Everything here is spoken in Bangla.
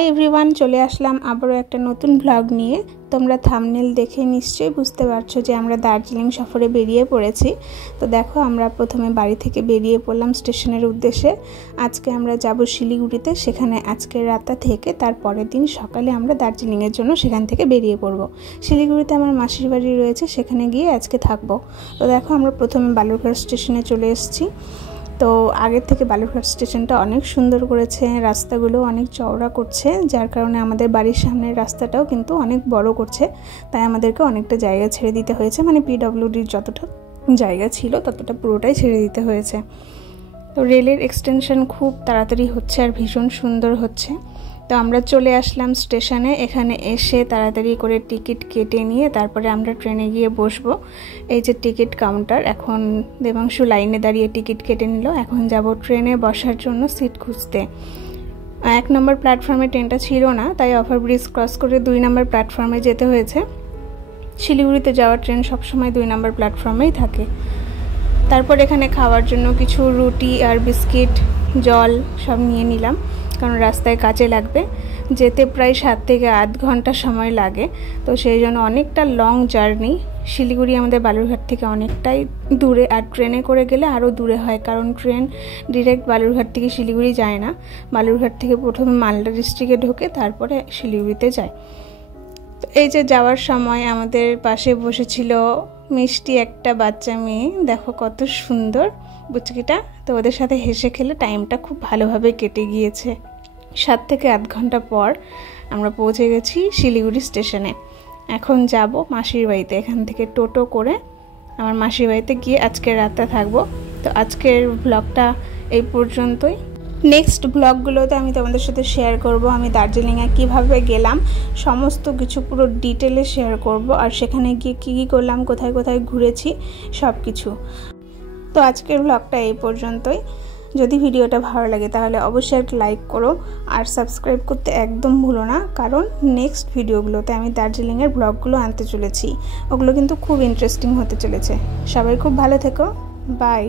হাই এভরিওয়ান, চলে আসলাম আবারও একটা নতুন ব্লগ নিয়ে। তোমরা থাম্বনেল দেখে নিশ্চয়ই বুঝতে পারছো যে আমরা দার্জিলিং সফরে বেরিয়ে পড়েছি। তো দেখো, আমরা প্রথমে বাড়ি থেকে বেরিয়ে পড়লাম স্টেশনের উদ্দেশ্যে। আজকে আমরা যাব শিলিগুড়িতে, সেখানে আজকের রাতটা থেকে তার পরের দিন সকালে আমরা দার্জিলিংয়ের জন্য সেখান থেকে বেরিয়ে পড়ব। শিলিগুড়িতে আমার মাসির বাড়ি রয়েছে, সেখানে গিয়ে আজকে থাকবো। তো দেখো, আমরা প্রথমে বালুরঘাট স্টেশনে চলে এসেছি। তো আগের থেকে বালুরঘাট স্টেশনটা অনেক সুন্দর করেছে, রাস্তাগুলো অনেক চওড়া করছে, যার কারণে আমাদের বাড়ির সামনের রাস্তাটাও কিন্তু অনেক বড় করছে। তাই আমাদেরকে অনেকটা জায়গা ছেড়ে দিতে হয়েছে, মানে পিডব্লিউডির যতটা জায়গা ছিল ততটা পুরোটাই ছেড়ে দিতে হয়েছে। তো রেলের এক্সটেনশন খুব তাড়াতাড়ি হচ্ছে আর ভীষণ সুন্দর হচ্ছে। তো আমরা চলে আসলাম স্টেশনে। এখানে এসে তাড়াতাড়ি করে টিকিট কেটে নিয়ে তারপরে আমরা ট্রেনে গিয়ে বসবো। এই যে টিকিট কাউন্টার, এখন দেবাংশু লাইনে দাঁড়িয়ে টিকিট কেটে নিল। এখন যাব ট্রেনে বসার জন্য সিট খুঁজতে। 1 নম্বর প্ল্যাটফর্মে ট্রেনটা ছিল না, তাই ওভারব্রিজ ক্রস করে 2 নম্বর প্ল্যাটফর্মে যেতে হয়েছে। শিলিগুড়িতে যাওয়ার ট্রেন সবসময় 2 নম্বর প্ল্যাটফর্মেই থাকে। তারপর এখানে খাওয়ার জন্য কিছু রুটি আর বিস্কিট, জল সব নিয়ে নিলাম, কারণ রাস্তায় কাজে লাগবে। যেতে প্রায় 7 থেকে 8 ঘন্টা সময় লাগে। তো সেই জন্য অনেকটা লং জার্নি। শিলিগুড়ি আমাদের বালুরঘাট থেকে অনেকটাই দূরে, আর ট্রেনে করে গেলে আরও দূরে হয়, কারণ ট্রেন ডিরেক্ট বালুরঘাট থেকে শিলিগুড়ি যায় না। বালুরঘাট থেকে প্রথমে মালদা ডিস্ট্রিক্টে ঢোকে, তারপরে শিলিগুড়িতে যায়। তো এই যে যাওয়ার সময় আমাদের পাশে বসেছিল মিষ্টি একটা বাচ্চা মেয়ে, দেখো কত সুন্দর বুচকিটা। তো ওদের সাথে হেসে খেলে টাইমটা খুব ভালোভাবে কেটে গিয়েছে। 7 থেকে 8 ঘন্টা পর আমরা পৌঁছে গেছি শিলিগুড়ি স্টেশনে। এখন যাব মাসির বাড়িতে। এখান থেকে টোটো করে আমার মাসির বাড়িতে গিয়ে আজকের রাতটা থাকবো। তো আজকের ব্লগটা এই পর্যন্তই। নেক্সট ব্লগগুলোতে আমি তোমাদের সাথে শেয়ার করব আমি দার্জিলিংয়ে কীভাবে গেলাম, সমস্ত কিছু পুরো ডিটেলে শেয়ার করব, আর সেখানে গিয়ে কী কী করলাম, কোথায় কোথায় ঘুরেছি, সব কিছু। তো আজকের ব্লগটা এই পর্যন্তই। যদি ভিডিওটা ভালো লাগে তাহলে অবশ্যই একটা লাইক করো, আর সাবস্ক্রাইব করতে একদম ভুলো না, কারণ নেক্সট ভিডিওগুলোতে আমি দার্জিলিংয়ের ব্লগগুলো আনতে চলেছি। ওগুলো কিন্তু খুব ইন্টারেস্টিং হতে চলেছে। সবাই খুব ভালো থেকো, বাই।